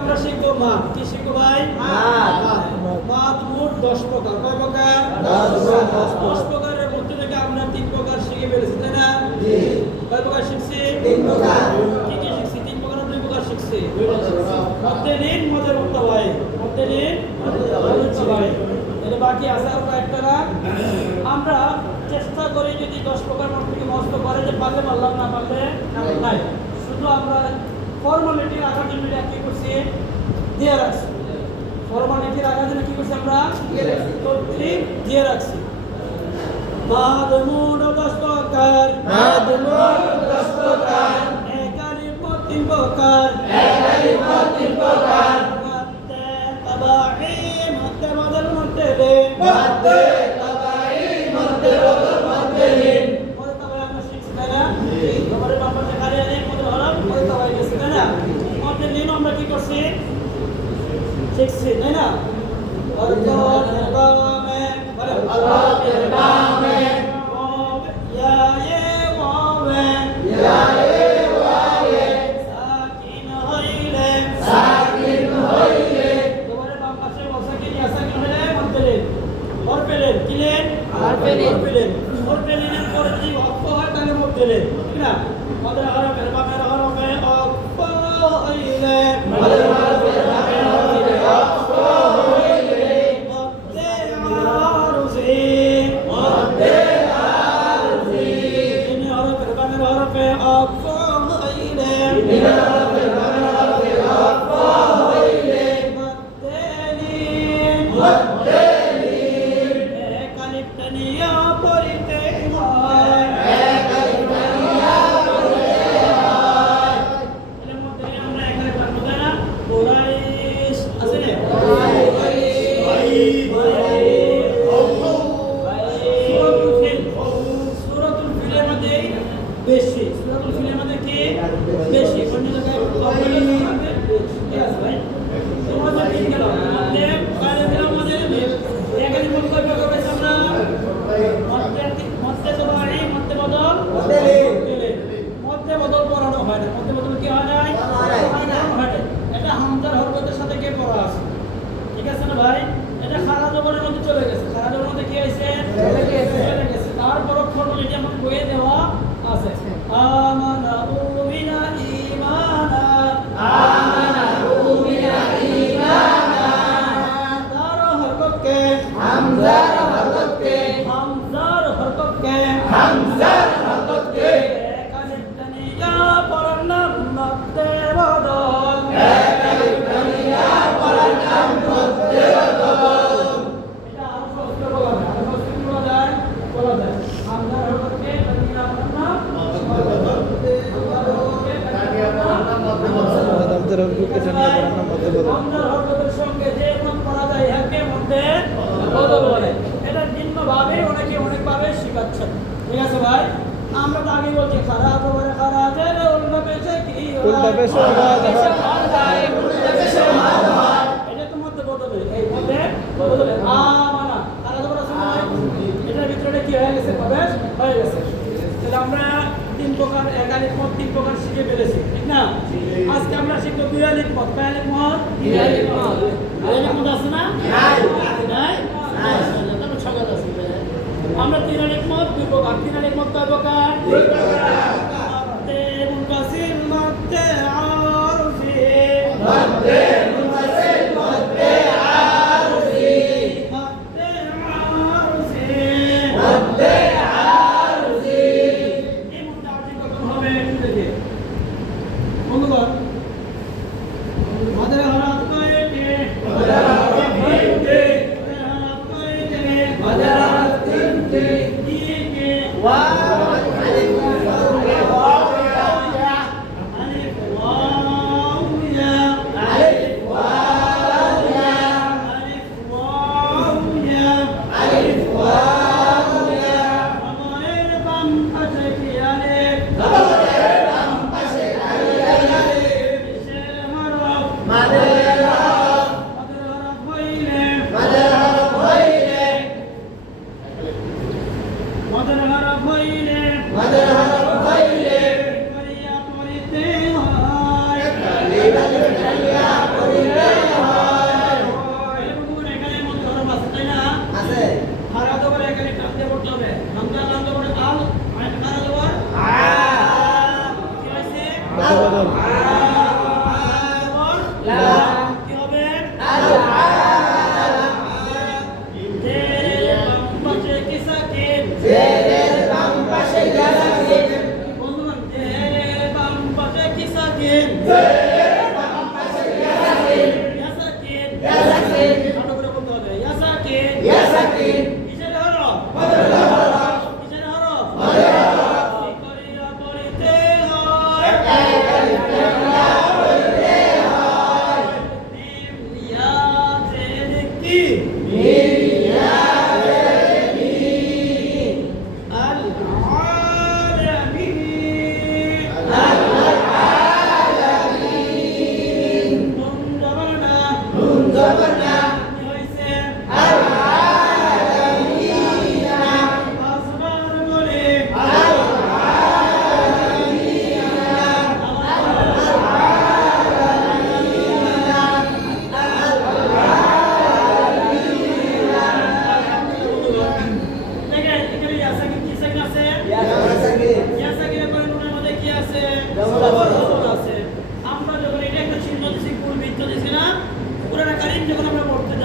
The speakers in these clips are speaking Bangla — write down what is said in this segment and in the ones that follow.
আমরা শিখবো মাদ। কি শিখবো ভাই? মাদ মোট 10 প্রকার। কয় প্রকার? 10 প্রকারের মধ্যে থেকে আমরা 3 প্রকার শিখে ফেলেছি, তাই না? কয় প্রকার শিখছি? 3 প্রকার। কি কি শিখছি? 3 প্রকার 2 প্রকার শিখছি। মধ্যে ঋণ মধ্যে মুক্তা ভাই, মধ্যে ঋণ মধ্যে ভাই। এটা বাকি আছে আর কয়েকটা না। আমরা চেষ্টা করি যদি 10 প্রকার মধ্যে থেকে মস্ত করে যে পারলে পারলাম, না পারলে নাই। শুধু আমরা ফর্মালিটি রাখার জন্য এটা কি করছি? দিয়ে রাখছি। ফর্মালিটি রাখার জন্য কি করছি? আমরা তো ক্লিপ দিয়ে রাখছি। মাদ মোট 10 প্রকার, মাদ মোট 10 প্রকার, একালিফ মোট 3 প্রকার, একালিফ মোট 3 প্রকার, মাদ্দে তাবাঈ মাদ্দে বদল মধ্যে রে, মাদ্দে তাবাঈ মাদ্দে বদল মধ্যে রে। মধ্যে তাবাঈ আমরা শিখছি, তাই না? আমাদের বাংলাতে খালি আলিফ মধ্যে হরফ মধ্যে তাবাঈ গেছে, তাই না? মধ্যে লিন আমরা কি করছি? শিখছি, তাই না? আল্লাহ নির্বামে বলে আল্লাহ নির্বামে ইয়া এ ওয়াবে ইয়া এ ওয়াবে সাকিন হইলে সাকিন হইলে। তোমার বাম পাশে সাকিন ইয়া সাকিন হইলে মধ্যে লিন হরফেলেন কি লিন? হরফেলেন। হরফেলেনের পরে যদি অক্ষ হয় তাহলে মধ্যে লিন, ঠিক না? মধ্যে হরফের বামের হরফে অক্ষ হইলে মধ্যে হরফের বামের হরফে অক্ষ হইলে মধ্যে আরজি মধ্যে আরজি। তিনি হরফের বামের হরফে অক্ষ হইলে তিনি হরফের বামের হরফে অক্ষ হইলে মধ্যে লিন মধ্যে লিন। এক আলিফ তানিয়া পড়িতে হয়, এক আলিফ তানিয়া পড়িতে হয়। এর মধ্যে আমরা এখানে পারবো না কুরাইশ আছে না? সূরাতুল ফিলের মধ্যে বেশি, সূরাতুল ফিলের মধ্যে কি বেশি, অন্য জায়গায় ঠিক আছে ভাই? তোমাদের ঠিক গেল মধ্যে বাইরে দিলাম আমাদের একাধিক মধ্যে ব্যবহার করেছি আমরা মধ্যে তবাঈ মধ্যে বদল মধ্যে বদল পড়ানো হয় না। মধ্যে বদল কি হয় নাই? হয় না। এটা হামজার হরকতের সাথে কে পড়া আছে, ঠিক আছে না ভাই? এটা খারা জবরের মধ্যে চলে গেছে। খারা জবরের মধ্যে কি হইছে? চলে গেছে। তারপর ফর্মালিটি আমাদের বইয়ে দেওয়া আছে। আমানা উমিনা ঈমানা, আমানা উমিনা ঈমানা। তার হরকত কে? হামজার হরকত কে? হামজার হরকত কে? হামজার হরকত কে? এক আলিফ তানিয়া পড়ার নাম মধ্যে বদল, এক আলিফ তানিয়া পড়ার নাম মধ্যে বদল। এটা আরো সহজ বলা যায়, আরো সহজ বলা যায়, বলা যায়। হামজার হরকত কে? তানিয়া পড়ার নাম মধ্যে বদল। হামজার হরকত কে? তানিয়া পড়ার নাম মধ্যে বদল। হামজার হরকত কে? তানিয়া পড়ার নাম মধ্যে বদল। হামজার হরকতের সঙ্গে যে মত পড়া যায় একে মধ্যে বদল বলে। এটা ভিন্নভাবে অনেকে অনেকভাবে শিখাচ্ছেন, ঠিক আছে ভাই? আমরা তো আগে বলছি খারাপ হবে খারাপ আছে উল্টা পেছে কি উল্টা পেছে মার যায় উল্টা পেছে মার হয়। এটা তো মধ্যে বদলে, এই মধ্যে বদলে আমানা খারাপ হবে আছে না? এটার ভিতরে কি হয়ে গেছে? প্রবেশ হয়ে গেছে। তাহলে আমরা 3 প্রকার এক আলিফ মত 3 প্রকার শিখে ফেলেছি, ঠিক না? আজকে আমরা শিখব 2 আলিফ মত। কয় আলিফ মত? 2 আলিফ মত। 2 আলিফ মত আছে না? নাই নাই নাই। তাহলে ছগল আছে। আমরা 3 আলিফ মত 2 প্রকার। 3 আলিফ মত কয় প্রকার? 2 প্রকার। মধ্যে মুনফাসিল মধ্যে আরজি মধ্যে মুনফাসিল মধ্যে আরজি মধ্যে আরজি মধ্যে আরজি। এই মধ্যে আরজি কখন হবে একটু দেখে বন্ধুগণ। মধ্যে হরফ কয়টি? মধ্যে হরফ 3টি। মধ্যে হরফ কয়টি? মধ্যে হরফ 3টি। কি কি? ওয়াও আলিফ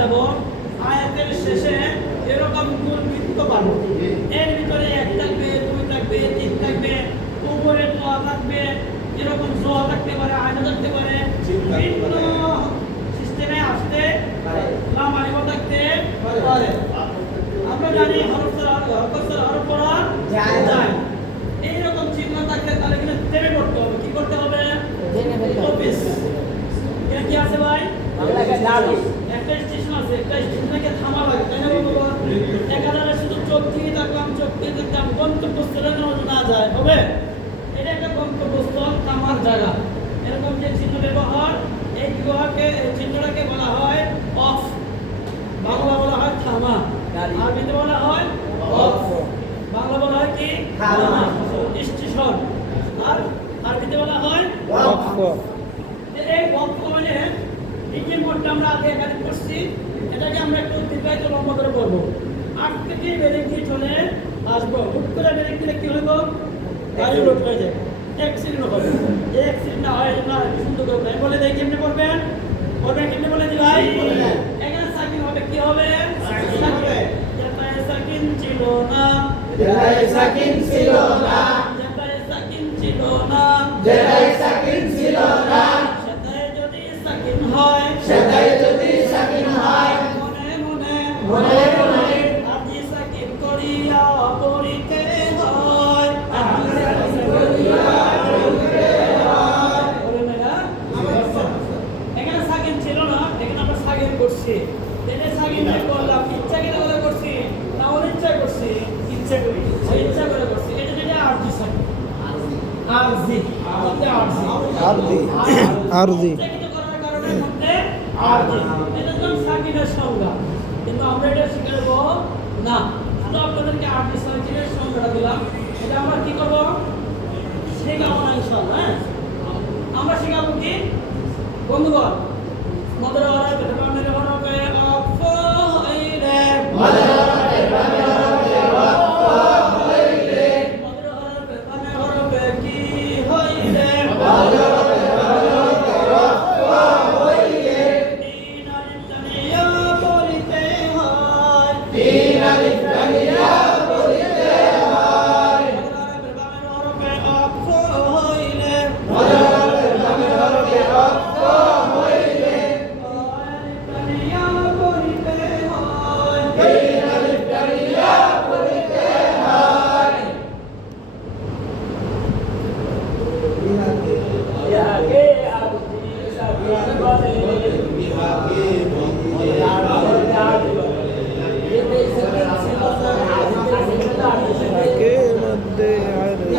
যাব আয়াতের শেষে এরকম গোল বৃত্ত পাবো। এর ভিতরে 1 থাকবে, 2 থাকবে, 3 থাকবে, উপরে দোয়া থাকবে, এরকম জোয়া থাকতে পারে, আয়না থাকতে পারে, বিভিন্ন সিস্টেমে আসতে লামারিও থাকতে পারে। আমরা জানি হরফ পড়া যায়। এইরকম চিহ্ন থাকলে তাহলে কিন্তু তেমে করতে হবে। কি করতে হবে? অফিস। এটা কি আছে ভাই? একটা স্টেশন আছে, একটা স্টেশনকে থামা লাগে, তাই না বলবো? একাধারে শুধু চোখ দিয়ে থাকলাম, গন্তব্যস্থলে না যায়, হবে? এটা একটা গন্তব্যস্থল, থামার জায়গা। এরকম যে চিহ্ন ব্যবহার, এই চিহ্নটাকে বলা হয় অফ। বাংলা বলা হয় থামা, আরবিতে বলা হয় অফ। বাংলা বলা হয় কি? থামা, স্টেশন। আর আরবিতে বলা হয় ওয়াকফ। এই ওয়াকফ মানে এই যে মোডটা আমরা আগে এখানে করছি, এটাকে আমরা একটু দীর্ঘায়িত লম্বা করে করবো। 8 থেকে ব্রেক দিয়ে চলে আসবো। হুট করে ব্রেক দিলে কি হইব? গাড়ি রোড হয়ে যায়, অ্যাক্সিডেন্ট হবে। এই অ্যাক্সিডেন্ট না হয় না, সুন্দর করে তাই বলে দেয়। কেমনে করবেন? কেমনে বলে দি ভাই? এখানে সাকিন হবে, কি হবে? সাকিন হবে। যেটায় সাকিন ছিল না, যেটায় সাকিন ছিল না, যেটায় সাকিন ছিল না, যেটায় সাকিন ছিল না, সেটাই যদি সাকিন হয়, সেটাই যদি সাকিন হয়, মনে মনে মনে মনে আজি সাকিন করিয়া পড়িতে হয়। আজি সাকিন করিয়া পড়িতে হয়। বলে না? এখানে সাকিন ছিল না, এখানে আমরা সাকিন করছি। এটা সাকিন করলাম, ইচ্ছা করে করছি না অনিচ্ছা করছি? ইচ্ছা করি, ইচ্ছা করে করছি। এটা যেটা আরজি সাকিন, আরজি আরজি আরজি ইচ্ছাকৃত করার কারণে মধ্যে আরজি, এটা হলো সাকিনের সংজ্ঞা। কিন্তু আমরা এটা শিখাবো না, শুধু আপনাদেরকে আরজি সাকিনের সংজ্ঞাটা দিলাম। এটা আমরা কি করব? শেখাবো না ইনশাআল্লাহ। হ্যাঁ, আমরা শেখাবো কি বন্ধুগণ? মদের হরফে বামের হরফে অফ হইলে, মদের হরফে বামের হরফে ওয়াকফ হইলে, মদের হরফে বামের হরফে কি হইলে, মদের হরফে বামের হরফে ওয়াকফ হইলে, তিন আলিফ টানিয়া পড়িতে হয়। তিন আলিফ টানিয়া পড়িতে হয়। মদের হরফে বামের হরফে অফ হইলে, মদের হরফে বামের হরফে ওয়াকফ হইলে, আলিফ টানিয়া পড়িতে হয়। তিন আলিফ টানিয়া পড়িতে হয়। ইহাকে আরজি সাকিন বলে, কে মধ্যে আরজি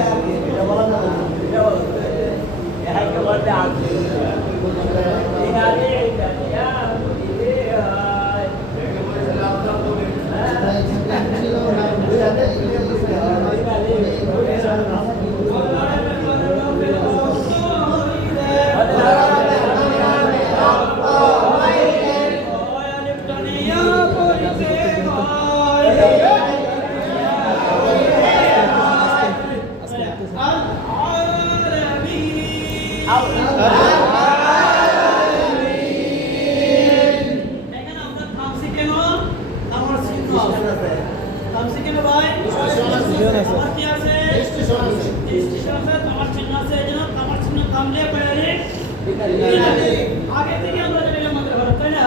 আগে থেকে আমরা জানি আমাদের হরফ, তাই না?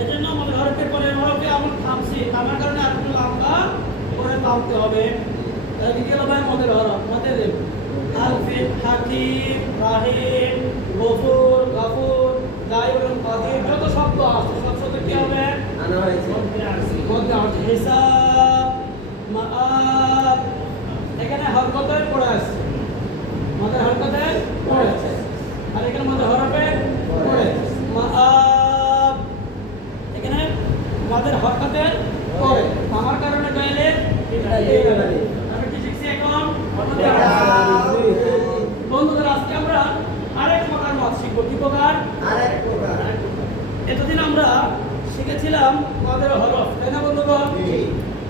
এজন্য আমাদের হরফের পরে হরফে আমরা থামছি, থামার কারণে আর একটু লম্বা করে থামতে হবে। তাহলে কি হলো ভাই? আমাদের হরফ, আমাদের আলফিন, হাকিম, রাহিম, গফুর, গাফুর, গায়ুর, কাদির, যত শব্দ আছে সব শব্দ কি হবে? আনা হয়েছে মধ্যে আছে হিসাব, মাআব। এখানে হরকতের পড়ে আছে, আমাদের হরকতের পড়ে আছে। আর এখানে আমাদের হরফে পড়ে মাআব, এখানে আমাদের হরকতের পড়ে। আমার কারণে গাইলে আমি কি শিখছি এখন? বন্ধুদের আজকে আমরা আরেক প্রকার মত শিখবো। কি প্রকার? আরেক প্রকার। এতদিন আমরা শিখেছিলাম মাদের হরফ, তাই না বন্ধুগণ?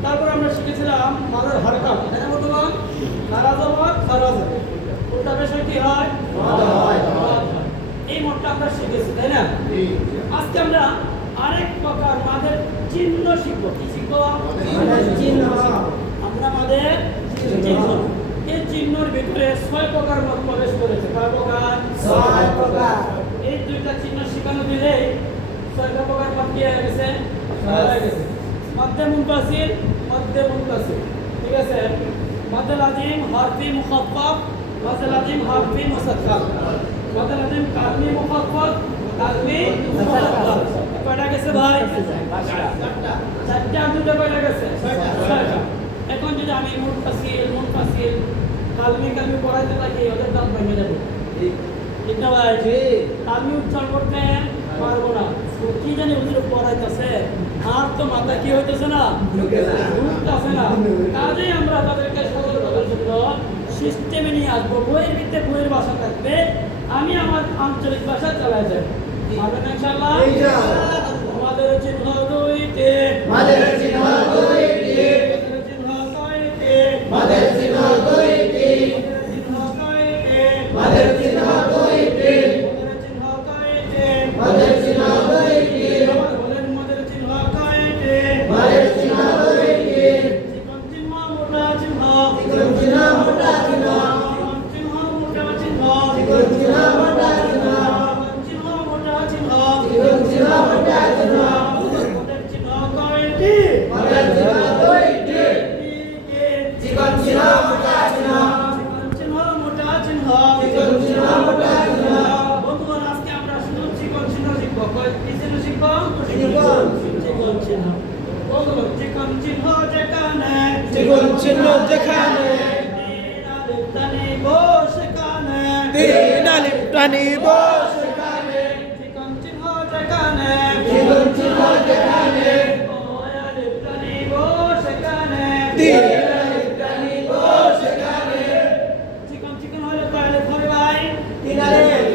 তারপর আমরা শিখেছিলাম মাদের হরকত, তাই না বন্ধুগণ? খারাজাবাদ খারাজা, ওটা বিষয় কি হয়? মদ হয়। মদ হয়। এই মতটা আমরা শিখেছি, তাই না? আজকে আমরা আরেক প্রকার মাদের চিহ্ন শিখব। কি শিখব? আমরা মাদের চিহ্ন। এই চিহ্নের ভিতরে 6 প্রকার মত প্রবেশ করেছে। কয় প্রকার? এই দুইটা চিহ্ন শিখানো দিলে 6 প্রকার মত কি হয়ে গেছে? হয়ে গেছে। মধ্যে মুনফাসিল, ঠিক আছে? মধ্যে লাজিম হরফি মুখাফফাফ, মধ্যে লাজিম হরফি মুসাক্কাল, মধ্যে লাজিম কালমি মুখাফফাফ, কালমি মুসাক্কাল। কয়টা গেছে ভাই? 4টা। দুটো কয়টা গেছে? 6টা। এখন যদি আমি মুনফাসিল কালমি পড়াইতে থাকি, ওদের দাম ভেঙে যাবে। ঠিক না ভাই? কালমি উচ্চারণ করতে পারবো না। কি জানি ওদের পড়াইতেছে, আর তো মাথা কি হইতেছে না, ঢুকতেছে না। কাজেই আমরা তাদেরকে সহজ করার জন্য সিস্টেমে নিয়ে আসবো। বইয়ের ভিত্তিতে বইয়ের ভাষা থাকবে, আমি আমার আঞ্চলিক ভাষা চালাই যাব। পারবেন ইনশাআল্লাহ? আমাদের চিহ্ন দুইটি, মাদের চিহ্ন দুইটি, মাদের চিহ্ন দুইটি, মাদের চিহ্ন দুইটি, মাদের চিহ্ন দুইটি, মাদের চিহ্ন কয়টি? মাদের চিহ্ন দুইটি, চিকন চিহ্ন মোটা চিহ্ন, চিকন চিহ্ন মোটা চিহ্ন, চিহ্ন মোটা চিহ্ন, চিকন চিহ্ন মোটা চিহ্ন, চিহ্ন মোটা চিহ্ন, চিকন চিহ্ন মোটা চিহ্ন, মাদের চিহ্ন কয়টি? মাদের চিহ্ন দুইটি, চিকন চিহ্ন মোটা চিহ্ন, চিহ্ন মোটা চিহ্ন, চিকন চিহ্ন মোটা চিহ্ন। বন্ধুগণ, আজকে আমরা শুধু চিকন চিহ্ন শিখবো। কি চিহ্ন শিখবো? চিকন। চিকন চিহ্ন। বন্ধুগণ, চিকন চিহ্ন যেখানে, চিকন চিহ্ন যেখানে, টানিব সেখানে, তিন আলিফ টানিব সেখানে, চিকন চিহ্ন যেখানে, চিকন চিহ্ন যেখানে, টানিব সেখানে, তিন টানিব সেখানে, চিকন চিকন হলে কয় আলিফ হবে ভাই? তিন আলিফ।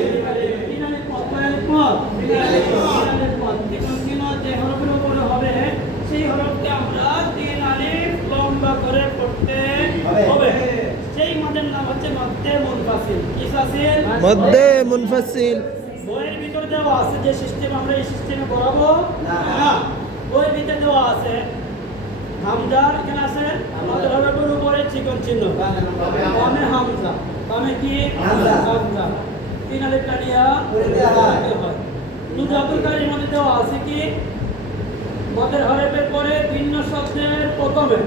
তিন আলিফ পদ, কয় আলিফ পদ? তিন আলিফ পদ। তিন আলিফ পদ। চিকন চিহ্ন যে হরফের উপরে হবে, সেই হরফকে আমরা 3 আলিফ লম্বা করে পড়তে হবে। সেই মাদের নাম হচ্ছে মধ্যে মুনফাসিল। কি ফাসিল? মধ্যে মুনফাসিল। বইয়ের ভিতরে দেওয়া আছে যে সিস্টেম, আমরা এই সিস্টেমে পড়াবো না। বইয়ের ভিতরে দেওয়া আছে হামজার, এখানে আছে আমাদের হরফের উপরে চিকন চিহ্ন, কামে হামজা, কামে কি? হামজা। হামজা। 3 আলিফ টানিয়া পড়ে দেওয়া হয়। নুজুল আব্দুল কারীর মধ্যে দেওয়া আছে কি? মদের হরফের পরে ভিন্ন শব্দের প্রথমে,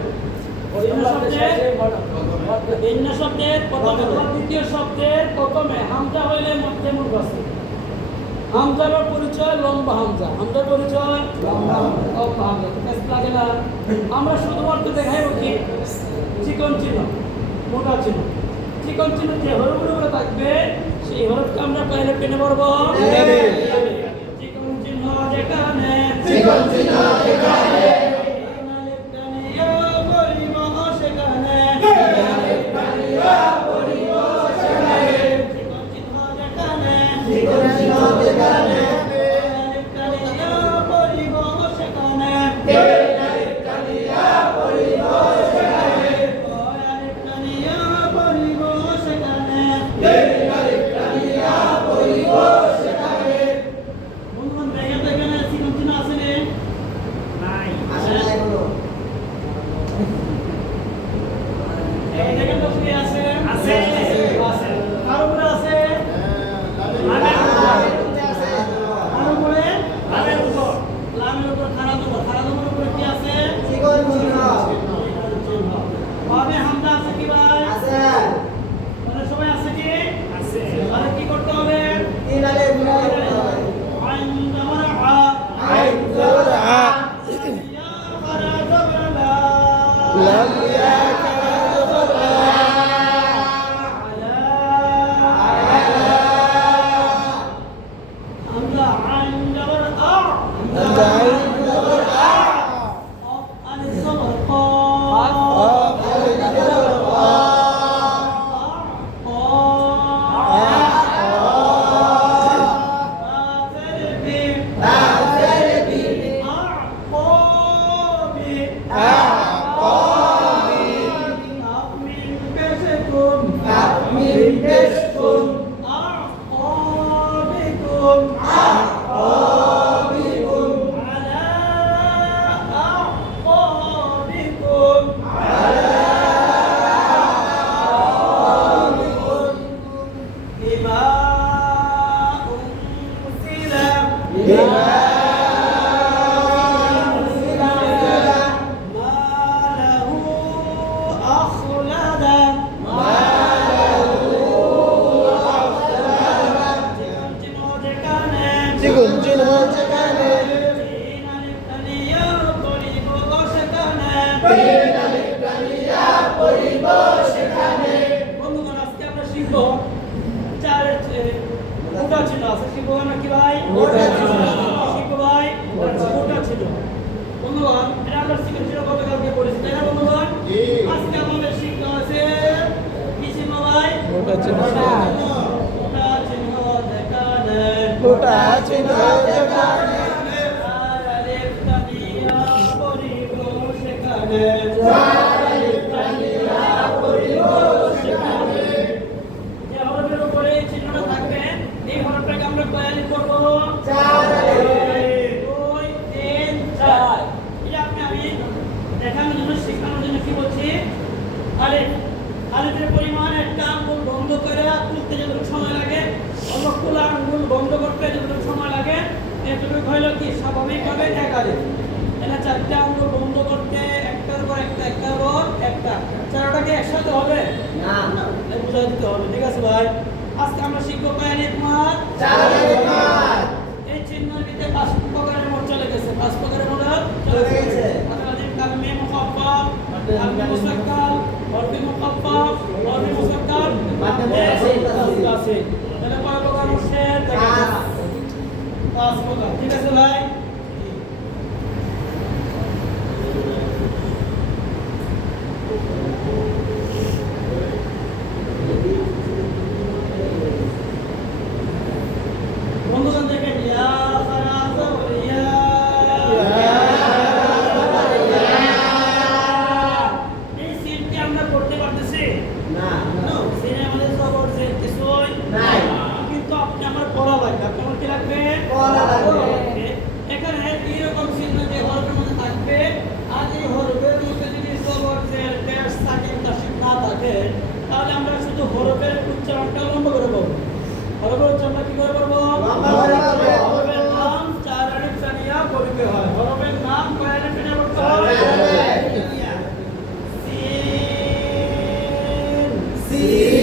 ভিন্ন শব্দের প্রথমে, দ্বিতীয় শব্দের প্রথমে হামজা হইলে মধ্যে মুনফাসিল। হামজার পরিচয় লম্বা হামজা, হামজার পরিচয় লম্বা হামজা। ঠিক আছে, লাগে না? আমরা শুধুমাত্র দেখাইব কি? চিকন চিহ্ন, মোটা চিহ্ন। চিকন চিহ্ন যে হরফের উপরে থাকবে, সেই হরফকে আমরা পাইলে পেনে পড়বো। চিকন চিহ্ন যেখানে, চিকন চিহ্ন যেখানে, টানিয়া বলিব সেখানে, টানিয়া পড়িব সেখানে, চিকন চিহ্ন যেখানে, চিকন চিহ্ন যেখানে, টানিয়া বলিব সেখানে, টানিয়া পড়িব সেখানে, টানিয়া বলিব সেখানে। টানিয়া পড়িব সেখানে। বন্ধুগণ, দেখেন তো এখানে চিকন চিহ্ন আছে রে? নাই। আসে না এগুলো। দেখেন তো কি আছে? আছে। কার উপরে আছে? কার উপরে? লামের উপর। লামের উপর খাড়া দমর। খাড়া দমরের উপরে কি আছে? চিকন চিহ্ন বাবে হামজা আছে কি ভাই? আছে। মানে সবাই আছে কি? আছে। তাহলে কি করতে হবে? তিন আলিফ করতে হবে। আইন জবর আ, আইন জবর আ, ইয়া করা জবর লা, লাম ইয়া কারা জবর লা, হামজা আইন জবর আ, হামজা আইন জবর আ, কফ আলিফ জবর ক, কফ আলিফ জবর ক, মিম পেশ কুম, আবিকুম, চিকুন চিহ্ন যেখানে বন্ধুগণ, আজকে আমরা শিখবো মোটা ছিল আছে শিখবো আমরা কি ভাই শিখবো ভাই মোটা ছিল। বন্ধুগণ, এটা আমরা শিখেছিল গতকালকে পড়েছি, তাই না বন্ধুগণ? আজকে আমাদের শিখতে আছে কি চিহ্ন ভাই? মোটা চিহ্ন মোটা চিহ্ন যেখানে মোটা চিহ্ন যেখানে যে হরফের উপরে এই চিহ্নটা থাকবে, এই হরফটাকে আমরা কয় আলিফ করব? 2, 3, 4। এটা আমি দেখানোর জন্য শেখানোর জন্য কি বলছি, আলিফ আলিফের পরিমাণ একটা আঙ্গুল বন্ধ করে তুলতে যতটুকু সময় লাগে, অন্য খোলা আঙ্গুল বন্ধ করতে যতটুকু সময় লাগে, এতটুকু হইল কি স্বাভাবিকভাবে এক আলিফ। এটা চারটে আঙ্গুল বন্ধ করতে একটার পর একটা একটার পর একটা, চারটাকে একসাথে হবে না, বুঝাই দিতে হবে। ঠিক আছে ভাই, আজকে আমরা শিখবো কয় আলিফ মাদ? এই চিহ্নের ভিতরে 5 প্রকারের মোট চলে গেছে, 5 প্রকারের মোট চলে গেছে। আলিফ কাল মিম মুখাফফাফ, কাল মিম মুসাক্কাল, হরফ মুখাফফাফ, হরফ মুসাক্কাল, আছে। তাহলে কয় প্রকার মুর্শিদ? 5 প্রকার। ঠিক আছে ভাই, বন্ধুগণ দেখেন, ইয়া সারাসা ইয়া এই সিনটি আমরা পড়তে পারতেছি না, সিনে আমাদের সবর যে কিছুই নাই, কিন্তু আপনি আমার পড়া লাগবে, আপনার কি লাগবে? পড়া লাগবে। এখানে এইরকম চিহ্ন যে হরফের মধ্যে থাকবে, আর এই হরফের মধ্যে যদি সবর যে পেশ সাকিন তাসিদ না থাকে, তাহলে আমরা শুধু হরফের উচ্চারণটা লম্বা করে বলবো। হরফের উচ্চারণটা কি করে বলবো? হরফের নাম 4 আলিফ সানিয়া পড়তে হয়। হরফের নাম কয় আলিফ সানিয়া পড়তে হয়? সিন,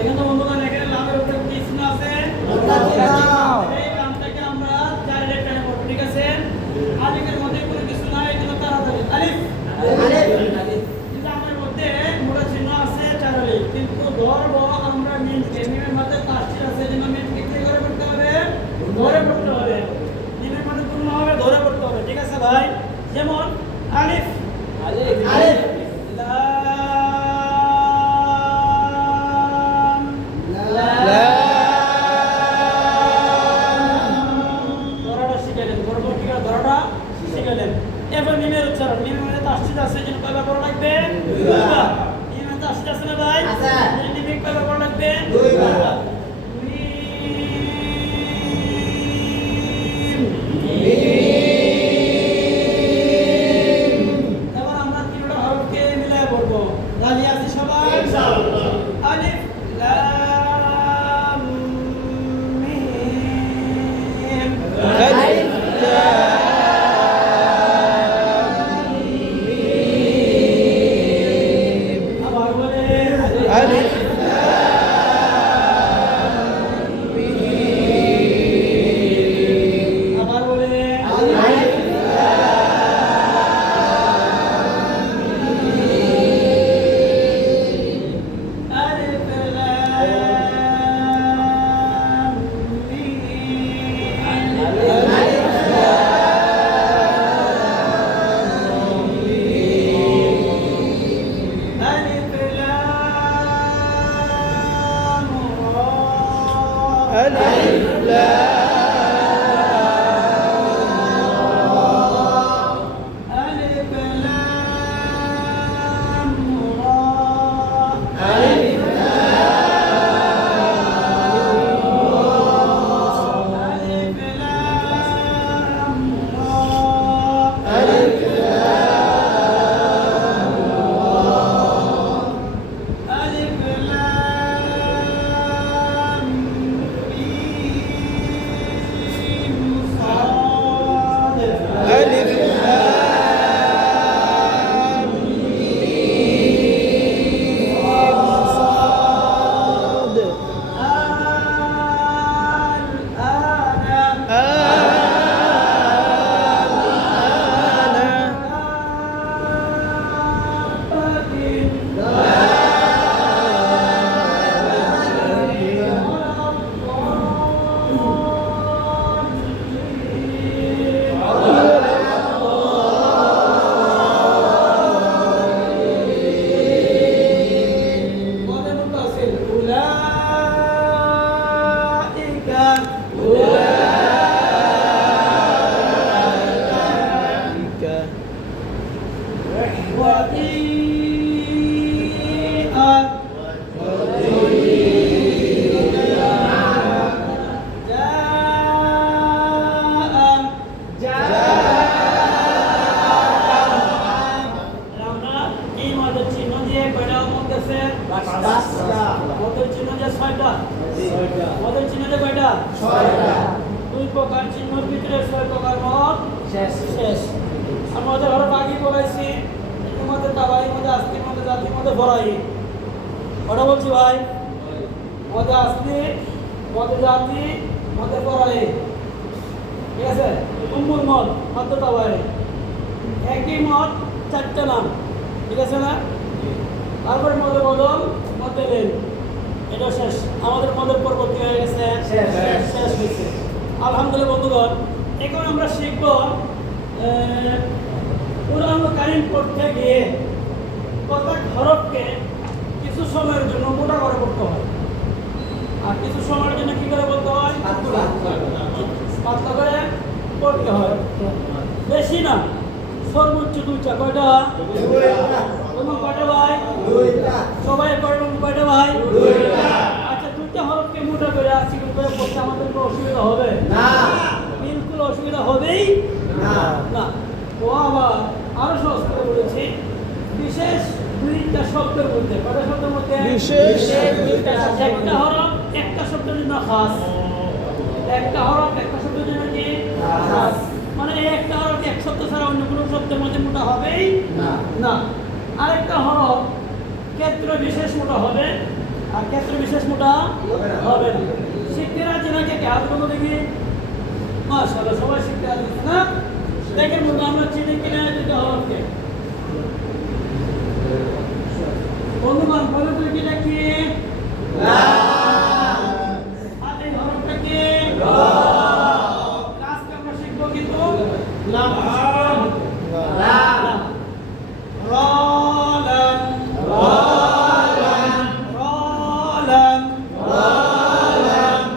এখানে বন্ধুগণ এখানে লামের উপরে কি চিহ্ন আছে? এই লামটাকে আমরা 4 লেটারে পড়ব। ঠিক আছে, আলিফের মধ্যে কোনো কিছু নাই, এগুলো তাড়াতাড়ি আলিফ লামের মধ্যে মোটা চিহ্ন আছে 4 আলিফ, কিন্তু ধরবো আমরা মিম, মিমের মধ্যে তাসদীদ আছে, যেন মিম কি করে পড়তে হবে? ধরে পড়তে হবে। মিমের মধ্যে পূর্ণ হবে, ধরে পড়তে হবে। ঠিক আছে ভাই, যেমন আলিফ আলিফ এবার মিমের উচ্চারণ, মিমের মধ্যে তাসদীদ আছে, যেন কয়বার পড়া লাগবে? 2 বার। মিমের তাসদীদ আছে না ভাই? মিমে কয়বার পড়া লাগবে? 2 বার। এবার আমরা তিনটা হরফকে মিলায় পড়বো। রাজি আছি সবাই? ইনশাআল্লাহ। আলিফ লাম মিম। আলিফ আবার বলে আলিফ আমরা এই মদের চিহ্ন দিয়ে কয়টা মদ গেছে? মদের চিহ্ন দিয়ে 6টা। মদের চিহ্ন দিয়ে কয়টা? 6টা। 2 প্রকার চিহ্নের ভিতরে 6 প্রকার মদ শেষ। আর মদের হরফ আগে বলাইছি, এর মধ্যে তাবাই, মধ্যে আসলি, মধ্যে জাতি, মধ্যে বড়াই। কটা বলছি ভাই? মধ্যে আসলি, মধ্যে জাতি, মধ্যে বড়াই। ঠিক আছে? উম্মুল মদ, মধ্যে তাবাই। একই মদ 4টা নাম। ঠিক আছে না? তারপরে মদের বদল, মধ্যে লেন। এটা শেষ। আমাদের মদের পর্ব কি হয়ে গেছে? শেষ হয়েছে। আলহামদুলিল্লাহ বন্ধুগণ, এখন আমরা শিখব কোরআন কারীম পড়তে গিয়ে প্রত্যেক হরফকে কিছু সময়ের জন্য মোটা করে পড়তে হয়, আর কিছু সময়ের জন্য কি করে বলতে হয়? পাতলা করে পড়তে হয়। বেশি না, সর্বোচ্চ 2টা। কয়টা? তোমার কয়টা ভাই? সবাই কয়টা ভাই? আচ্ছা, 2টা হরফকে মোটা করে আসি করে পড়তে আমাদের কোনো অসুবিধা হবে না? বিলকুল অসুবিধা হবেই না। ও আবার আরো সহজ করে বলেছি, বিশেষ 2টা শব্দের মধ্যে। কয়টা শব্দের মধ্যে? বিশেষ 2টা শব্দ। একটা হরফ একটা শব্দের জন্য খাস। একটা হরফ একটা শব্দের জন্য কি খাস? মানে এই একটা হরফ এক শব্দ ছাড়া অন্য কোনো শব্দের মধ্যে মোটা হবেই না। আরেকটা হরফ ক্ষেত্র বিশেষ মোটা হবে, আর ক্ষেত্র বিশেষ মোটা হবে না। শিখতে রাজি নাকি? হাত বলো দেখি। মাশাআল্লাহ, সবাই শিখতে রাজি না? দেখেন বন্ধু, আমরা চিনি কিনা 2টা হরফকে? বন্ধুগণ বলে তুই কি দেখি? আর এই হরফটা কি? আজকে আমরা শিখবো কিন্তু লাম।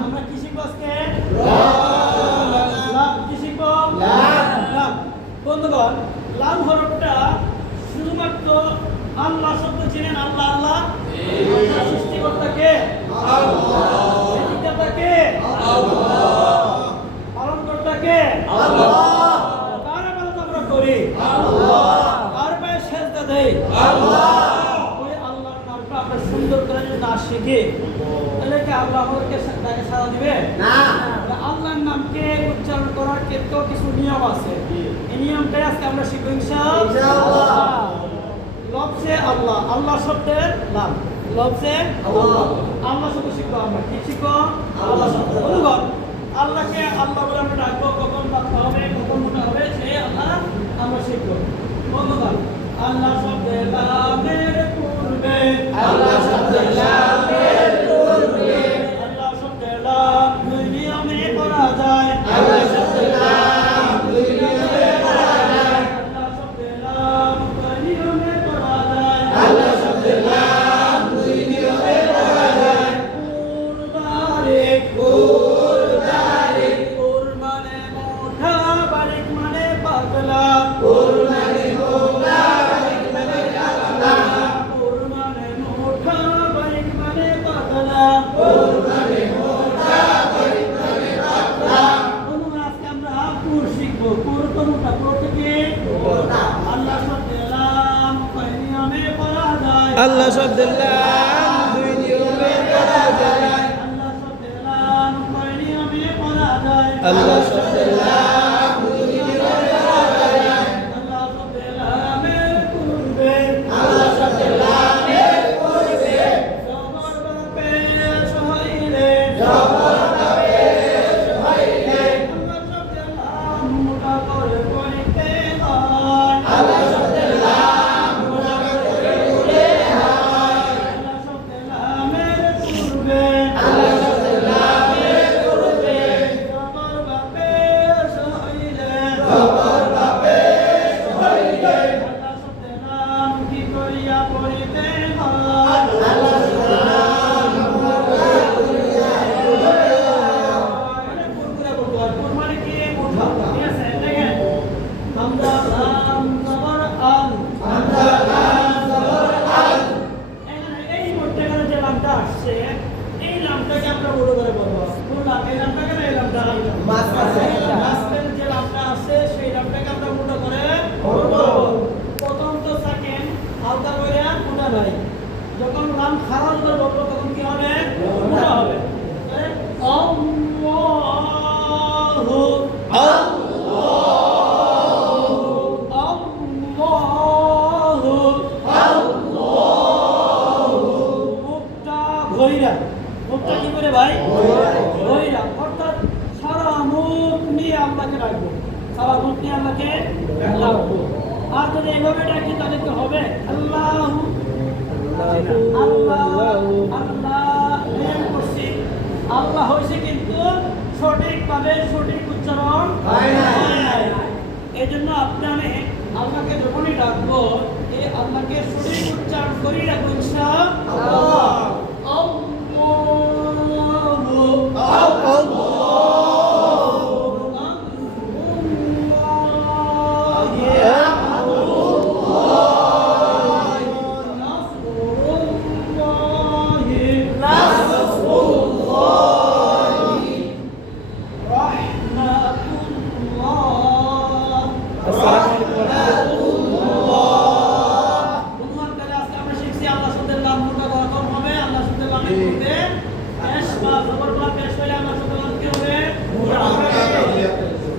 আমরা কি শিখবো আজকে? লাম। কি শিখবো? লাম। বন্ধুগণ, লাম হরফটা শুধুমাত্র আল্লাহ শব্দ চিনেন? আল্লাহ আল্লাহ সৃষ্টিকর্তাকে, সৃষ্টিকর্তাকে, পালনকর্তাকে, কার ইবাদত আমরা করি? কার পায়ে সেজদা দেই? ওই আল্লাহর নামটা আমরা সুন্দর করে যদি না শিখি, তাহলে কি আল্লাহ আমাদেরকে তাকে সাড়া দিবে? না। আল্লাহর নামকে উচ্চারণ করার ক্ষেত্রেও কিছু নিয়ম আছে। এই নিয়মটাই আজকে আমরা শিখব ইনশাআল্লাহ। লফজে আল্লাহ, আল্লাহ শব্দের লাম। লফজে আল্লাহ, আল্লাহ শব্দ শিখবো আমরা। কি শিখবো? আল্লাহ শব্দ। বন্ধুগণ, আল্লাহকে আল্লাহ বলে আমরা ডাকবো, কখন ডাকতে হবে, কখন মোটা হবে, সেই আল্লাহ আমরা শিখবো। বন্ধুগণ, আল্লাহ শব্দের লামের পূর্বে, আল্লাহ শব্দের লামের পূর্বে, আল্লাহ শব্দের লাম 2 নিয়মে করা যায়। আল্লাহ শব্দের লাম 2 নিয়মে করা যায়। আল্লাহ শব্দের লাম 2 নিয়মে করা যায়। আল্লাহ শব্দের লাম 2 নিয়মে করা যায়। কুরবারিক, কুরবারিক, কুর মানে মোটা, বারিক মানে পাতলা। কুর মানে মোটা, বারিক মানে পাতলা। কুর মানে মোটা, বারিক মানে পাতলা। কুর মানে মোটা, বারিক মানে পাতলা। বন্ধুরা, আজকে আমরা কুর শিখবো। কুর তো মোটা, কুর থেকে মোটা। আল্লাহ শব্দের লাম 2 নিয়মে পড়া যায়। আল্লাহ শব্দের লাম 2 নিয়মে পড়া যায়। আল্লাহ শব্দের লাম 2 নিয়মে পড়া যায়। আল্লাহ শব্দের লাম 2 নিয়মে পড়া যায়। আল্লাহ শব্দের লামের পূর্বে, আল্লাহ শব্দের লামের পূর্বে জবর বা পেশ হইলে, জবর বা পেশ হইলে, আল্লাহ শব্দের লাম মোটা করে পড়িতে হয়। আল্লাহ শব্দের লাম মোটা করে পড়তে হয়। আল্লাহ শব্দের লামের পূর্বে, আল্লাহ শব্দের লামের পূর্বে জবর বা পেশ হইলে, জবর বা পেশ হইলে, আল্লাহ শব্দের লাম কি করিয়া পড়িতে হয়। আল্লাহ শব্দের লাম মোটা করে পড়তে হয়। মানে কুরকুরে বলতে হয়। কুর মানে কি? মোটা। ঠিক আছে, দেখেন, হামজা লাম জবর আল, হামজা হালকা করে মোটা নাই। যখন লাম খারাজ করে বলবো তখন কি হবে? মোটা হবে। আল্লাহু মুখটা ঘইরা, মুখটা কি করে ভাই? ঘইরা, অর্থাৎ সারা মুখ নিয়ে আল্লাহকে ডাকবো, সারা মুখ নিয়ে আল্লাহকে ডাকবো। আর যদি এইভাবে ডাকি তাহলে কি হবে? আল্লাহ আল্লাহ আল্লাহ করছি, আল্লাহ হয়েছে কিন্তু সঠিকভাবে সঠিক উচ্চারণ হয় নাই। এই জন্য আমি আল্লাহকে যখনই ডাকবো এই আল্লাহকে সঠিক উচ্চারণ করি ডাকবো ইনশাআল্লাহ।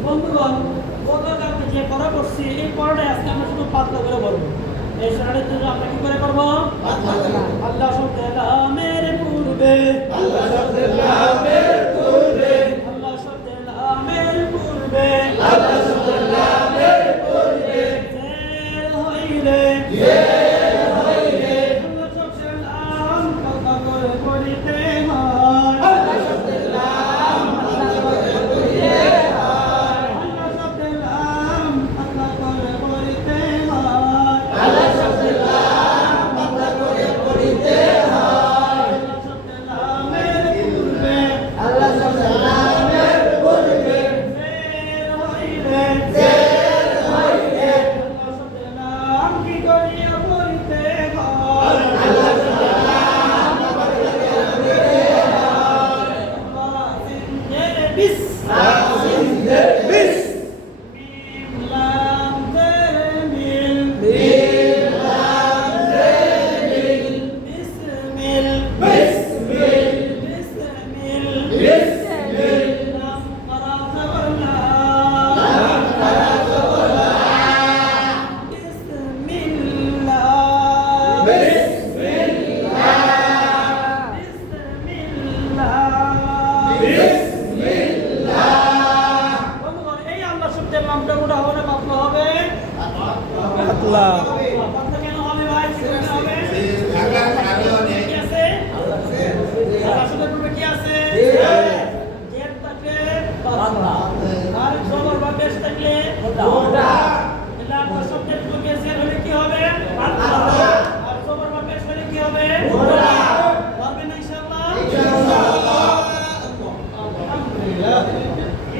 বন্ধুগণ, গতকালকে যে পড়া করছি এই পড়াটাই আজকে আমরা শুধু পাতলা করে বলবো। এই শরণের জন্য আমরা কি করে করবো? আল্লাহ শব্দের নামের পূর্বে, আল্লাহ শব্দের নামের পূর্বে, আল্লাহ শব্দের নামের পূর্বে, আল্লাহ শব্দের নামের পূর্বে জের হইলে, জের হইলে, আল্লাহ শব্দের নাম কথা করে পড়িতে হয়। আল্লাহ শব্দের নাম আল্লাহ করে পড়িতে হয়, আল্লাহ শব্দের নাম আল্লাহ করে পড়িতে হয়। আল্লাহ শব্দের নাম আল্লাহ করে পড়িতে হয়, আল্লাহ শব্দের নামের পূর্বে, আল্লাহ শব্দের নামের পূর্বে জের হইলে, জের হইলে, আল্লাহ শব্দের নাম কি করিয়া পড়িতে হয়। আল্লাহ শব্দের নাম আল্লাহ করে পড়িতে হয়, জের বিস, আসিনদের বিস, মিম লাম জের মিল, বিলাম জেমিল, বিসমিল, বিসমিল, বিসমিল, বিসমিল, লাম করা জবর লা, লাম করা জবর লা, বিসমিল্লাহ, বিসমিল্লাহ, বিসমিল্লাহ। বিসমিল্লাহ। বন্ধুগণ, এই আল্লাহ শব্দের নামটা মোটা হবে না পাতলা হবে? পাতলা। পাতলা কেন হবে ভাই? কেন হবে? ঢাকা কারণে কি আছে? আল্লাহ শব্দের পূর্বে কি আছে? জের থাকলে পাতলা। আর জবর বা পেশ থাকলে মোটা। তাহলে আল্লাহ শব্দের পূর্বে জের হলে কি হবে? পাতলা। আর জবর বা পেশ হলে কি হবে? মোটা। পারবেন না ইনশাআল্লাহ? ইনশাআল্লাহ। আলহামদুলিল্লাহ।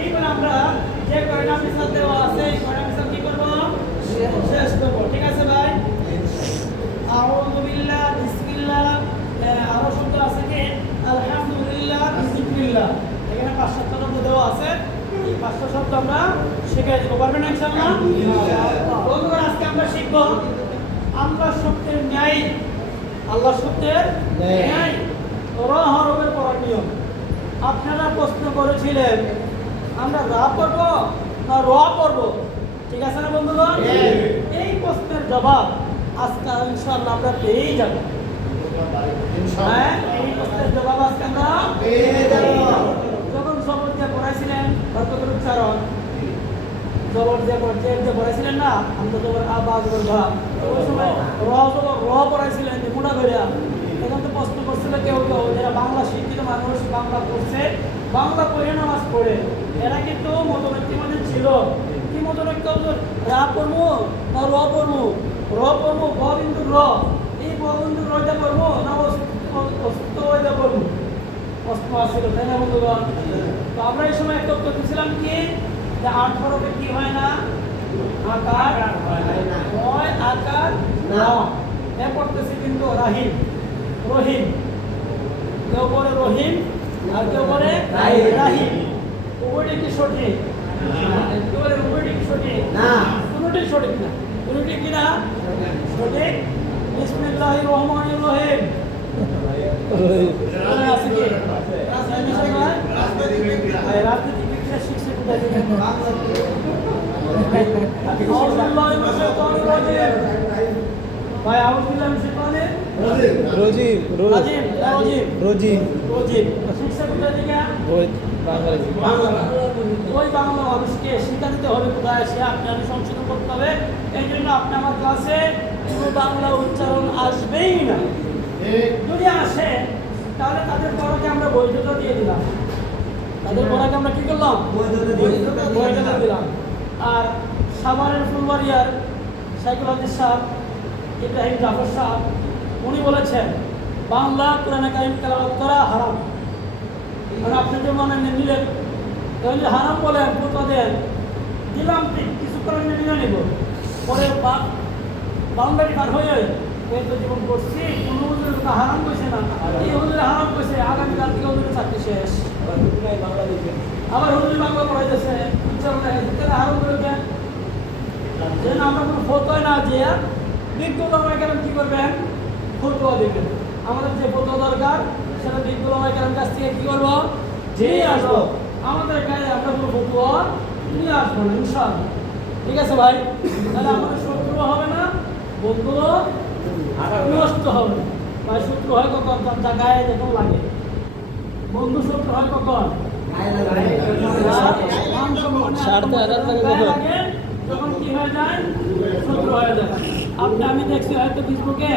এইবার আমরা যে কয়টা মিসাল দেওয়া আছে এই কয়টা মিসাল কি করব? শেষ করব। ঠিক আছে ভাই? আউযু বিল্লাহ, বিসমিল্লাহ, আরো শব্দ আছে কি? আলহামদুলিল্লাহ, বিসমিল্লাহ। এখানে 5-7টা শব্দ দেওয়া আছে। এই 5টা শব্দ আমরা শিখে দিব। পারবেন না ইনশাআল্লাহ? ইনশাআল্লাহ। বন্ধুরা, আজকে আমরা শিখব আল্লাহ শব্দের ন্যায়, আল্লাহ শব্দের ন্যায় র হরফের পড়ার নিয়ম। আপনারা প্রশ্ন করেছিলেন আমরা রা পড়ব না র পড়ব, ঠিক আছে না বন্ধুগণ? এই প্রশ্নের জবাব আজকে ইনশাআল্লাহ আমরা পেয়েই যাব। হ্যাঁ, এই প্রশ্নের জবাব আজকে আমরা পেয়ে যাব। যখন জবর দিয়ে পড়াইছিলেন অর্থের উচ্চারণ, জবর দিয়ে পড়াইছিলেন না, আমরা জবর আ বা জবর ভা, ওই সময় র পড়াইছিলেন মোটা ধরিয়া। এখন তো প্রশ্ন করছিল কেউ কেউ যারা বাংলা শিক্ষিত মানুষ, বাংলা পড়ছে, বাংলা পড়ে নামাজ পড়ে, এরা কিন্তু মতনৈক্যের মধ্যে ছিল। কি মতনৈক্য? রা পড়বো না র পড়বো? র পড়বো ব বিন্দু র, এই ব বিন্দু রটা পড়বো না অস্ত ওইটা পড়বো? প্রশ্ন আসছিল, তাই না বন্ধুগণ? তো আমরা এই সময় একটা উত্তর দিয়েছিলাম কি, যে 8 হরফে কি হয় না? আকার হয়, আকার না। এ পড়তেছি কিন্তু রাহিম, রহিম, কেউ বলে রহিম আর কেউ বলে রাহিম। উভয়টি কি সঠিক? কেউ বলে উভয়টি কি সঠিক? না। কোনোটি সঠিক না। কোনোটি কি না? সঠিক বিসমিল্লাহির রহমানির রহিম। মনে আছে কি? রাজনীতি শেখায়? ভাই, রাজনীতি বিজ্ঞান শিখছে কোথায় থেকে? আউযুবিল্লাহি মিনাশ শাইতানির রাজিম। ভাই, আউযুবিল্লাহি মিনাশ শাইতানির রজিম রাজিম। রাজিম। রজিম রাজিম। শিখছে কোথায় থেকে? ওই বাঙালি ওই বাংলা মানুষকে শিক্ষা দিতে হবে কোথায় সে আপনাকে সংশোধন করতে হবে। এই জন্য আপনি আমার ক্লাসে পুরো বাংলা উচ্চারণ আসবেই না। যদি আসে তাহলে তাদের পড়াকে আমরা বৈধতা দিয়ে দিলাম। তাদের পড়াকে আমরা কি করলাম? বৈধতা দিলাম। আর সাভারের ফুলবাড়িয়ার সাইকুল হাদিস সাহেব ইব্রাহিম জাফর সাহেব উনি বলেছেন বাংলা কোরআনে কারিম তেলাওয়াত করা হারাম। কারণ আপনি যে মানে নিলেন তাহলে হারাম বলেন ফতোয়া দেন দিলাম ঠিক কিছু করে নিয়ে নিব পরে বাউন্ডারি পার হয়ে এই তো জীবন করছি কোনো হুজুরের কথা হারাম কইছে না এই হুজুরে হারাম কইছে আগামীকাল থেকে হুজুরের চাকরি শেষ আবার হুজুরি বাংলা পড়াইতেছে উচ্চারণ দেখাইছে তাহলে হারাম করে দেন যেন আমরা কোনো ফতোয়া না দিয়ে বিজ্ঞ ওলামায়ে কেরাম কি করবেন? ফতোয়া দেবেন। আমাদের যে ফতোয়া দরকার সেটা বিজ্ঞ ওলামায়ে কেরাম কাছ থেকে কি করবো? নিয়ে আসবো। আমাদের গায়ে আমরা কোনো ফতোয়া নিয়ে আসবো না ইনশাআল্লাহ। ঠিক আছে ভাই? তাহলে আমাদের শত্রু হবে না, বন্ধুও নষ্ট হবে না। ভাই, শত্রু হয় কখন? তার গায়ে যখন লাগে। বন্ধু শত্রু হয় কখন? তখন কি হয়ে যায়? শত্রু হয়ে যায়। আমি দেখছি হয়তো ফেসবুকে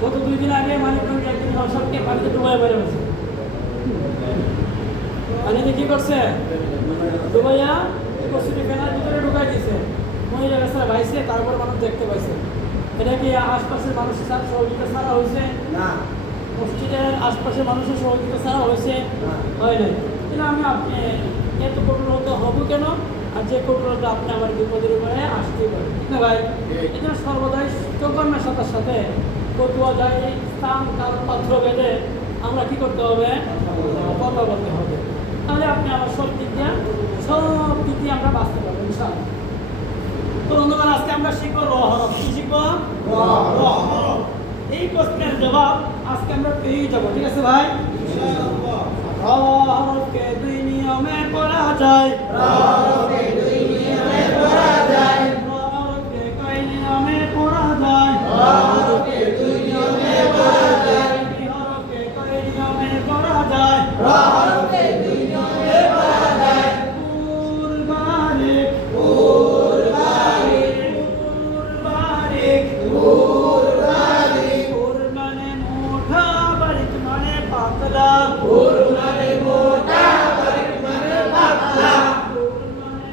গত 2 দিন আগে মানিকগঞ্জে একজন নকশালকে পানিতে ডুবাই মেরে গেছে। পানিতে কি করছে? ডুবাইয়া কচুরি ফেনার ভিতরে ঢুকাই দিয়েছে। মহিলা বেচারা ভাইছে, তারপরে মানুষ দেখতে পাইছে। এটা কি আশপাশের মানুষের সহযোগিতা ছাড়া হয়েছে? না। মসজিদের আশপাশের মানুষের সহযোগিতা ছাড়া হয়েছে? হয় নাই। কিন্তু আমি আপনি এত কঠোরতা হবো কেন? আর যে কঠোরতা আপনি আমার বিপদের উপরে আসতেই পারেন না ভাই। এই জন্য সর্বদাই চৌকন্যার সাথে সাথে কতুয়া যায় স্থান কাল পাত্র বেঁধে আমরা কি করতে হবে? কথা বলতে হবে। তাহলে আপনি আমার সব দিক দিয়ে আমরা বাঁচতে পারবো ইনশাআল্লাহ। তো বন্ধুগণ, আজকে আমরা শিখবো র হরফ। কি শিখবো? র হরফ। এই প্রশ্নের জবাব আজকে আমরা পেয়ে যাবো। ঠিক আছে ভাই? ইনশাআল্লাহ। র হরফকে 2 নিয়মে পড়া যায়। র হরফকে 2 নিয়মে পড়া যায়। র হরফকে কয় নিয়মে পড়া যায়? র হরফকে 2 নিয়মে পড়া যায়। ই হরফকে কয় নিয়মে পড়া যায়? র হরফকে 2 নিয়মে পড়া যায়। কুরবানিক কুরবানিক কুরবানিক কুরবানিক কুর মানে মোটা, বারিক মানে পাতলা। কুর মানে মোটা, বারিক মানে পাতলা। কুর মানে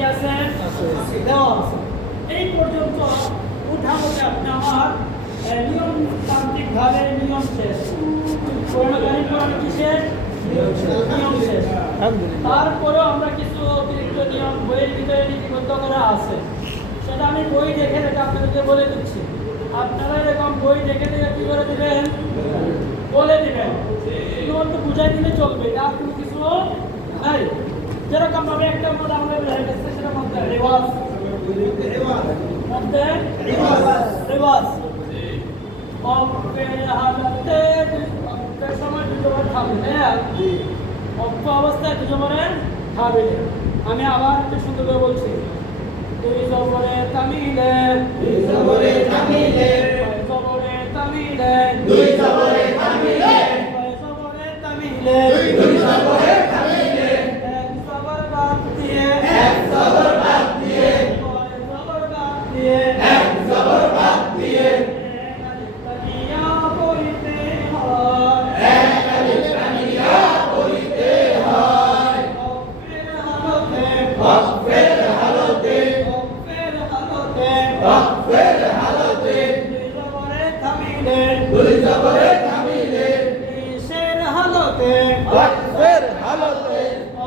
কি আছে? দেওয়া আছে। এই পর্যন্ত উঠামতে আপনি আমার নিয়ম তান্ত্রিকভাবে নিয়ম শেষ। করোনাকালীন পড়ানো কি শেষ? নিয়ম শেষ। তারপরেও আমরা কিছু অতিরিক্ত নিয়ম বইয়ের ভিতরে লিপিবদ্ধ করা আছে, সেটা আমি বই দেখে দেখে আপনাদেরকে বলে দিচ্ছি। আপনারা এরকম বই দেখে দেখে কি করে দেবেন? বলে দিবেন। শুধুমাত্র বুঝাই দিলে চলবে, আর কোনো কিছু নাই। যেরকম ভাবে একটা মধ্যে আমাদের সেটা মধ্যে রেওয়াজ মধ্যে রেওয়াজ অপের হালতে অপের সময় দুজনের থামবে, অপ অবস্থায় দুজনের থামবে। আমি আবার একটু সুন্দর করে বলছি। দুই জবরে তামিলে, দুই জবরে তামিলে, জবরে তামিলে, দুই জবরে তামিলে, জবরে তামিলে, দুই জবরে তামিলে, এক জবর বাদ দিয়ে, এক জবর বাদ দিয়ে, জবর বাদ দিয়ে, এক জবর বাদ দিয়ে, এক আলিফ তানিয়া পড়িতে হয়, এক আলিফ তানিয়া পড়িতে হয়। অপের হালতে, ওয়াকফের হালতে, অপের হালতে, ওয়াকফের হালতে, দুই জবরে তামিলে, দুই জবরে তামিলে, ইশের হালতে, ওয়াকফের হালতে,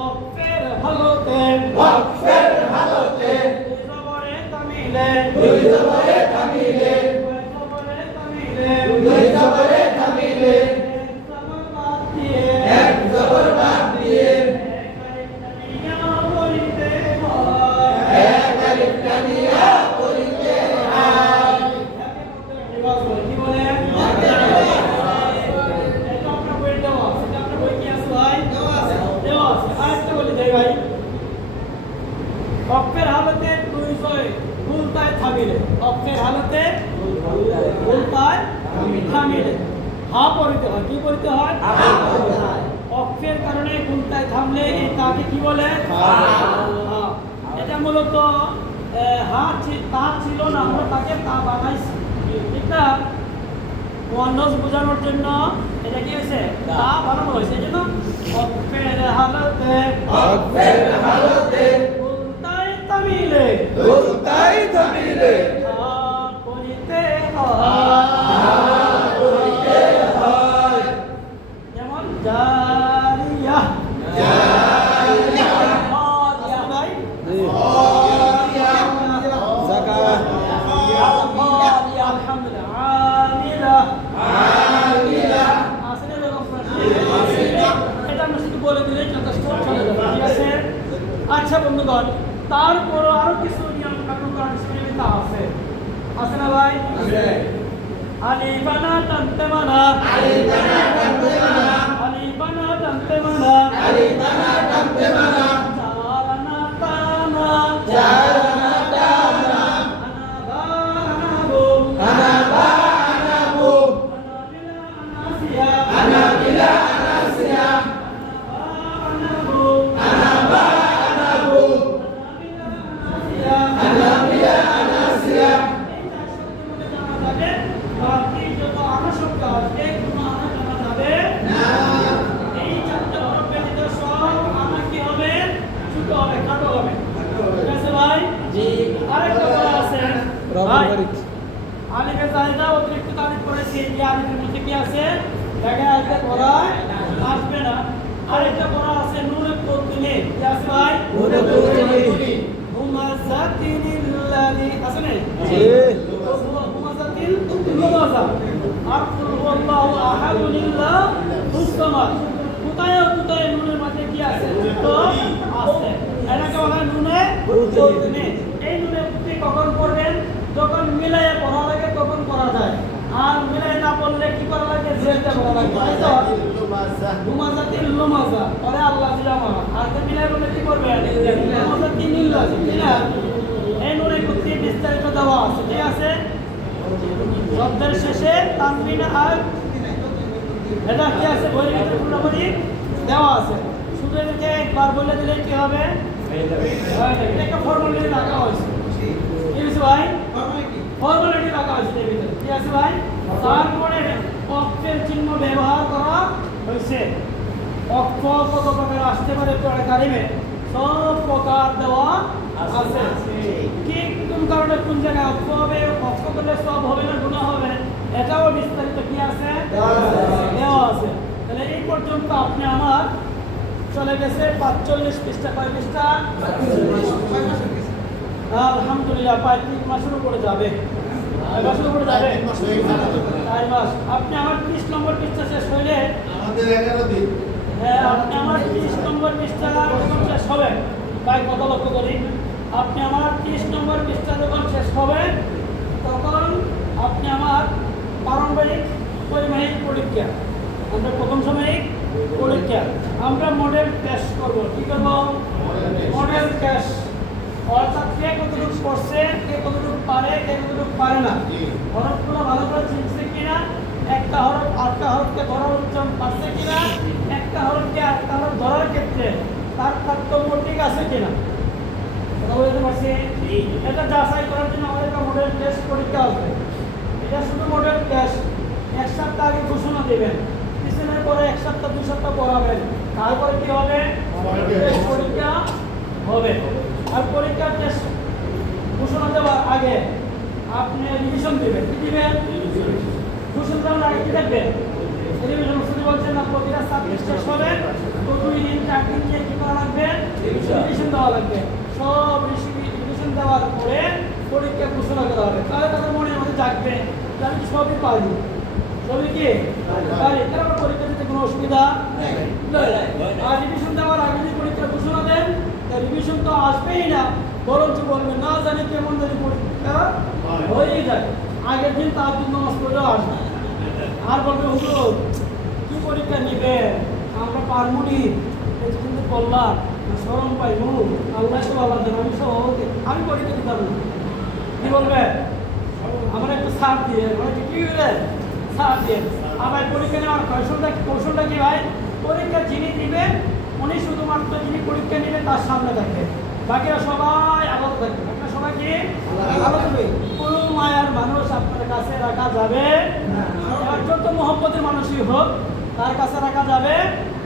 অপের হালতে, ওয়াকফের হালতে, দুই জবরে তামিলে, দুই জবরে তামিলে, জবরে তামিলে, দুই জবরে তামিলে, এক জবর বাদ দিয়ে, এক জবর বাদ দিয়ে, এক আলিফ তানিয়া পড়িতে হয়। এক আলিফ তানিয়া পড়িতে হয়। কি বলে? এটা আপনার বইয়ে দেওয়া আছে। এটা আপনার বই কি আছে ভাই? দেওয়া আছে। আরেকটা বলি দেই ভাই। অক্ষের হালতে দুই জয় গুলতায় থামিলে। অক্ষের হালতে গুলতায় থামিলে। হা পড়িতে হয়। কি পড়িতে হয়? অক্ষের কারণে গুলতায় থামলে এই তাকে কি বলে? হা। এটা মূলত তা ছিল না, আমরা তাকে তা বানাইছি। ঠিক না? ওয়ান্ডস বোঝানোর জন্য এটা কি হয়েছে? তা বানানো হয়েছে। এই জন্য অক্ষের হালতে, ওয়াকফের হালতে, গুলতায় তামিলে, গুলতায় তামিলে, হা পড়িতে হয়। পড়িতে হয়। যেমন জারিয়া, জারিয়া, জারিয়া ভাই, জারিয়া, জারিয়া, আলহামদুলিল্লাহ, আমিলা, আমিলা, আসলে এরকম প্রশ্ন। এটা আমরা শুধু বলে দিলেই যথেষ্ট চলে যাবে। ঠিক আছে? আচ্ছা বন্ধুগণ, তারপরও আরো কিছু নিয়ম কানুন কোরআন শরীফে তা আছে। আছে না ভাই? আলিফানা টানতে মানা, আলিফানা টানতে মানা, আলিফানা টানতে মানা, আলিফানা টানতে মানা, চারানা টানা, জারানা টানা, আনাবা আনাবু, আনাবা আনাবু, আনাবিলা আনাসিয়া, আনাবিলা আনাসিয়া, আনাবা আনাবু, আনাবা আনাবু, আনাবিলা আনাসিয়া। আনাবিলা আনাসিয়া। এই চার শব্দের মধ্যে জানা যাবে, বাকি যত আনা শব্দ আসবে কোনো আনা জানা যাবে না। এই চারটে হরফ ব্যতীত সব আনা কি হবে? ছোট হবে, খাটো হবে। ঠিক আছে ভাই? জি। আরেকটা পড়া আছে ভাই, আলিফে জাহিদা অতিরিক্ত তারিফ করেছি। এই আলিফের মধ্যে কি আছে? দেখা আসবে পড়া আসবে না। আরেকটা পড়া আছে নুনে কতুলি। কি আছে ভাই? নুনে কতুলি। হুমাযাতিনিল্লাযী আছে না? জি। হুমাযাতিল লুমাযা। আর কুল হুয়াল্লাহু আহাদুল্লাহুস সামাদ। কোথায় কোথায় নুনের মধ্যে কি আছে? তো আছে। এটাকে বলা হয় নুনে কতুলি। এই নুনে কতুলি কখন পড়বেন? যখন মিলাইয়া পড়া লাগে তখন পড়া যায়। আর মিলাই না পড়লে কি করা লাগে? জেলটা পড়া লাগে। তাই তো? হুমাযাতিল লুমাযা। পরে আল্লাহ জিয়া মারা। আর যে মিলাই বললে কি করবেন? হুমাযাতিনিল্লাযী। ঠিক না? এই নুনে কতুলি বিস্তারিত দেওয়া আছে। ঠিক আছে? শব্দের শেষে তানবিন আর এটা কি আছে? বইয়ের ভিতরে পুরোপুরি দেওয়া আছে। শুধু এদেরকে একবার বলে দিলে কি হবে? এটা একটা ফর্মুলা রাখা হয়েছে। কি হয়েছে ভাই? ফর্মুলাটি রাখা হয়েছে এর ভিতরে। কি আছে ভাই? তারপরে অক্ষের চিহ্ন ব্যবহার করা হয়েছে। অক্ষ কত প্রকার আসতে পারে কোরআন কারিমে সব প্রকার দেওয়া আছে। কি কোন কারণে কোন জায়গায় অক্ষ হবে, অক্ষ করলে সব হবে না গুনাহ হবে, এটাও বিস্তারিত কি আছে দেওয়া আছে। তাহলে এই পর্যন্ত আপনি আমার চলে গেছে 45 পৃষ্ঠা। কয় পৃষ্ঠা? আলহামদুলিল্লাহ, প্রায় 3 মাসের উপরে যাবে। 6 মাসের উপরে যাবে, 4 মাস। আপনি আমার 30 নম্বর পৃষ্ঠা শেষ হইলে আমাদের 11 দিন। হ্যাঁ, আপনি আমার 30 নম্বর পৃষ্ঠা যখন শেষ হবে, তাই কত লক্ষ্য করি, আপনি আমার 30 নম্বর পৃষ্ঠা যখন শেষ হবে তখন আপনি আমার পারম্পরিক পরিবাহিক পরীক্ষা, আমরা প্রথম সাময়িক পরীক্ষা, আমরা মডেল টেস্ট করব। কি করব? Model test. অর্থাৎ কে কতটুকু করছে, কে কতটুকু পারে, কে কতটুকু পারে না, হরফগুলো ভালো করে চিনছে কিনা, একটা হরফ আরেকটা হরফকে ধরার উচ্চারণ পারছে কিনা, একটা হরফকে আরেকটা হরফ ধরার ক্ষেত্রে তার তারতম্য ঠিক আছে কিনা, কথা বলতে পারছি? এটা যাচাই করার জন্য আমাদের একটা মডেল টেস্ট পরীক্ষা হবে। এটা শুধু মডেল টেস্ট। 1 সপ্তাহ আগে ঘোষণা দেবেন, পিছনের পরে 1 সপ্তাহ 2 সপ্তাহ পড়াবেন, তারপরে কি হবে? টেস্ট পরীক্ষা হবে। আর পরীক্ষার টেস্ট ঘোষণা দেওয়ার আগে আপনি রিভিশন দেবেন। কি দিবেন? ঘোষণা দেওয়ার আগে কি দেখবেন? রিভিশন শুধু বলছেন না, প্রতিটা সাবজেক্ট শেষ হবে তো 2 দিন 4 দিন নিয়ে কি করা লাগবে? রিভিশন দেওয়া লাগবে। সব রিভিশন দেওয়ার পরে পরীক্ষা ঘোষণা করা হবে। তাহলে তাদের মনের মধ্যে জাগবে যে আমি সবই পারি, সবই কি পারি, তারপর পরীক্ষা দিতে কোনো অসুবিধা নেই। আর রিভিশন দেওয়ার আগে যদি পরীক্ষা ঘোষণা দেন, রিভিশন তো আসবেই না, বরঞ্চ বলবে না জানি কেমন জানি পরীক্ষা হয়েই যায়। আগের দিন তাহাজ্জুদ নামাজ পড়েও আসবে, আর বলবে হুজুর কি পরীক্ষা নিবে, আমরা পারমুনি, এটা কিন্তু বললাম শরম পাইবো, আল্লাহ তো আল্লাহ দেন, আমি সভাপতি, আমি পরীক্ষা দিতাম না। কি বলবে? আমরা একটু ছাড় দিয়ে, কি বলে ছাড় দিয়ে। আবার পরীক্ষা নেওয়ার কৌশলটা কি ভাই? পরীক্ষা যিনি দিবে উনি শুধুমাত্র যিনি পরীক্ষা নেবে তার সামনে থাকবে, বাকিরা সবাই আলাদা থাকবে। আপনার সবাই কি আলাদা থাকবে? কোনো মায়ার মানুষ আপনার কাছে রাখা যাবে না। আর যত মহব্বতের মানুষই হোক তার কাছে রাখা যাবে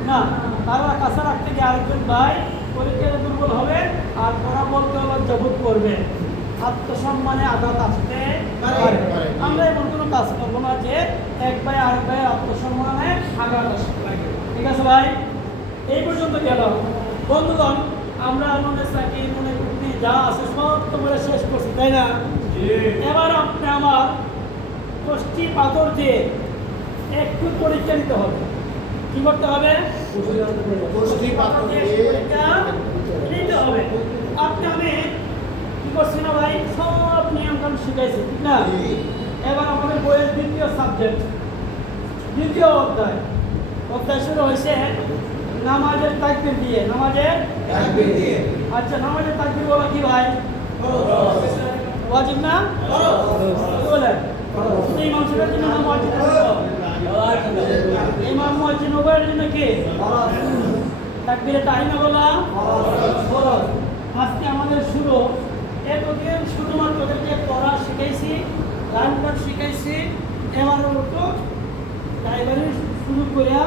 না। তার কাছে রাখতে গিয়ে আরেকজন ভাই পরীক্ষায় দুর্বল হবে আর তারা বলতে লজ্জাবোধ করবে, আত্মসম্মানে আঘাত আসতে পারে। আমরা এমন কোনো কাজ করবো না যে এক ভাই আরেক ভাই আত্মসম্মানে আঘাত আসবে। ঠিক আছে ভাই? এই পর্যন্ত গেল। বন্ধুগণ, আমরা মনে চাকি মনে করতে যা আছে সব তো বলে শেষ করছি, তাই না? এবার আপনি আমার কষ্টি পাথর দিয়ে একটু পরীক্ষা নিতে হবে। কি করতে হবে? কষ্টি পাথর দিয়ে পরীক্ষা নিতে হবে। আপনি আমি কি করছি না ভাই, সব নিয়ম কানুন শিখাইছি, ঠিক না? এবার আমাদের বইয়ের দ্বিতীয় সাবজেক্ট, দ্বিতীয় অধ্যায় শুরু হয়েছে নামাজের তাকবীর দিয়ে। নামাজের তাকবীর দিয়ে। আচ্ছা, নামাজের তাকবীর বলা কি ভাই? ওয়াজিব না? কি বলে? ইমাম সাহেবের জন্য না ওয়াজিব না? ইমাম মুয়াজ্জিন উভয়ের জন্য কি তাকবীরের টাইম বলা ফরজ। আজকে আমাদের শুরু, এতদিন শুধুমাত্র ওদেরকে পড়া শিখাইছি, গান শিখাইছি, এবার মতো ড্রাইভারি শুরু করিয়া